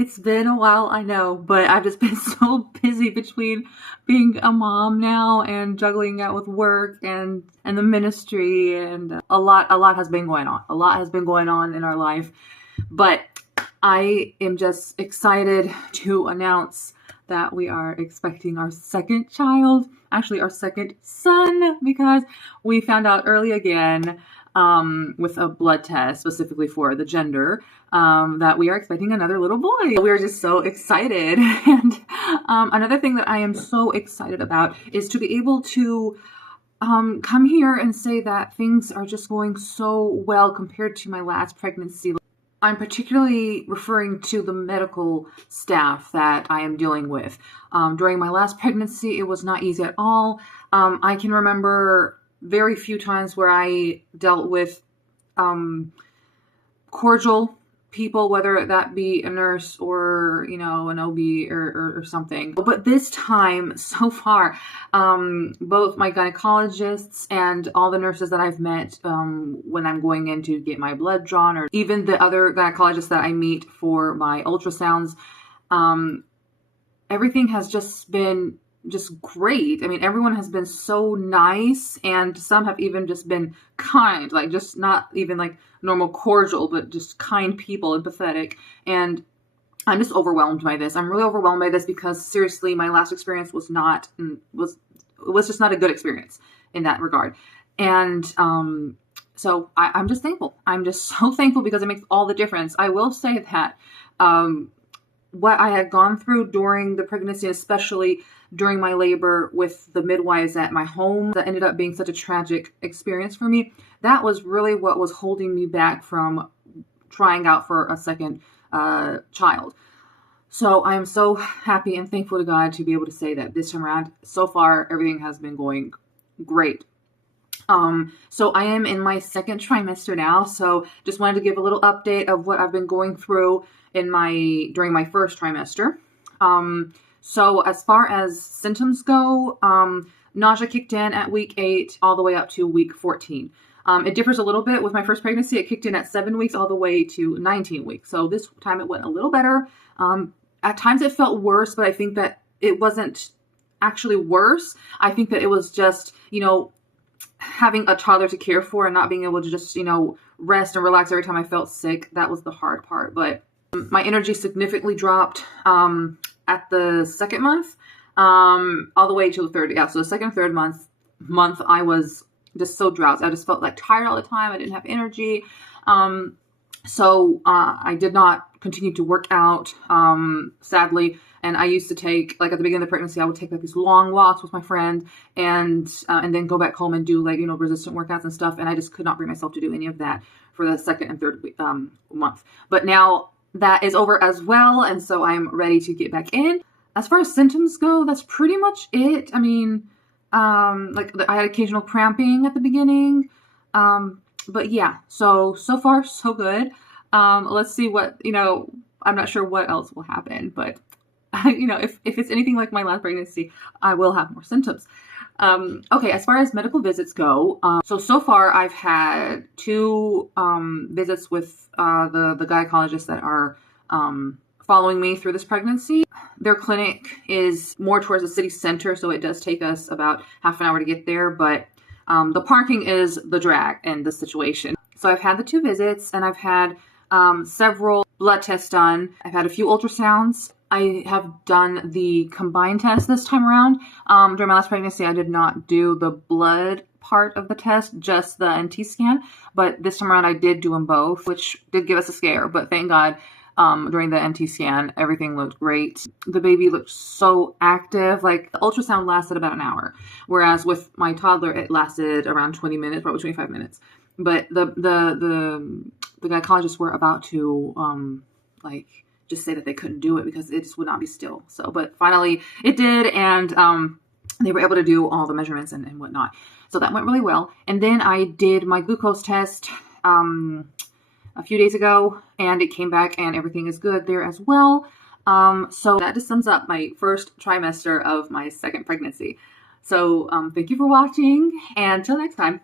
It's been a while, I know, but I've just been so busy between being a mom now and juggling that with work and the ministry, and a lot has been going on. A lot has been going on in our life, but I am just excited to announce that we are expecting our second child, actually our second son, because we found out early again with a blood test specifically for the gender that we are expecting another little boy. We are just so excited. And another thing that I am so excited about is to be able to come here and say that things are just going so well compared to my last pregnancy. I'm particularly referring to the medical staff that I am dealing with. During my last pregnancy, it was not easy at all. I can remember very few times where I dealt with cordial people, whether that be a nurse or, an OB or something. But this time, so far, both my gynecologists and all the nurses that I've met when I'm going in to get my blood drawn, or even the other gynecologists that I meet for my ultrasounds, everything has just been great. I mean, everyone has been so nice, and some have even just been kind, like just not even like normal cordial, but just kind people, empathetic. And I'm just overwhelmed by this. I'm really overwhelmed by this because seriously, my last experience was just not a good experience in that regard. And so I'm just thankful. I'm just so thankful because it makes all the difference. I will say that what I had gone through during the pregnancy, especially during my labor with the midwives at my home, that ended up being such a tragic experience for me. That was really what was holding me back from trying out for a second child. So I am so happy and thankful to God to be able to say that this time around, so far, everything has been going great. So I am in my second trimester now. So just wanted to give a little update of what I've been going through during my first trimester. So as far as symptoms go, nausea kicked in at week 8 all the way up to week 14. It differs a little bit with my first pregnancy. It kicked in at 7 weeks all the way to 19 weeks. So this time it went a little better. At times it felt worse, but I think that it wasn't actually worse. I think that it was just, having a toddler to care for and not being able to just, rest and relax every time I felt sick. That was the hard part. But my energy significantly dropped at the second month, all the way to the third. Yeah, so the second and third month, I was just so drowsy. I just felt like tired all the time. I didn't have energy. So I did not continue to work out, sadly. And I used to take, like at the beginning of the pregnancy, I would take like these long walks with my friend and then go back home and do like, resistant workouts and stuff. And I just could not bring myself to do any of that for the second and third month. But now that is over as well. And so I'm ready to get back in. As far as symptoms go, that's pretty much it. I mean, I had occasional cramping at the beginning. But yeah, so far so good. Let's see what, I'm not sure what else will happen, but if it's anything like my last pregnancy, I will have more symptoms. Okay, as far as medical visits go, so far I've had 2 visits with the gynecologists that are following me through this pregnancy. Their clinic is more towards the city center, so it does take us about half an hour to get there, but the parking is the drag in this situation. So I've had the 2 visits, and I've had several blood tests done. I've had a few ultrasounds. I have done the combined test this time around. During my last pregnancy, I did not do the blood part of the test, just the NT scan. But this time around, I did do them both, which did give us a scare. But thank God, during the NT scan, everything looked great. The baby looked so active. Like, the ultrasound lasted about an hour, whereas with my toddler, it lasted around 20 minutes, probably 25 minutes. But the gynecologists were about to just say that they couldn't do it because it just would not be still. So, but finally it did, and they were able to do all the measurements and whatnot. So that went really well. And then I did my glucose test a few days ago, and it came back, and everything is good there as well. So that just sums up my first trimester of my second pregnancy. So thank you for watching, and until next time.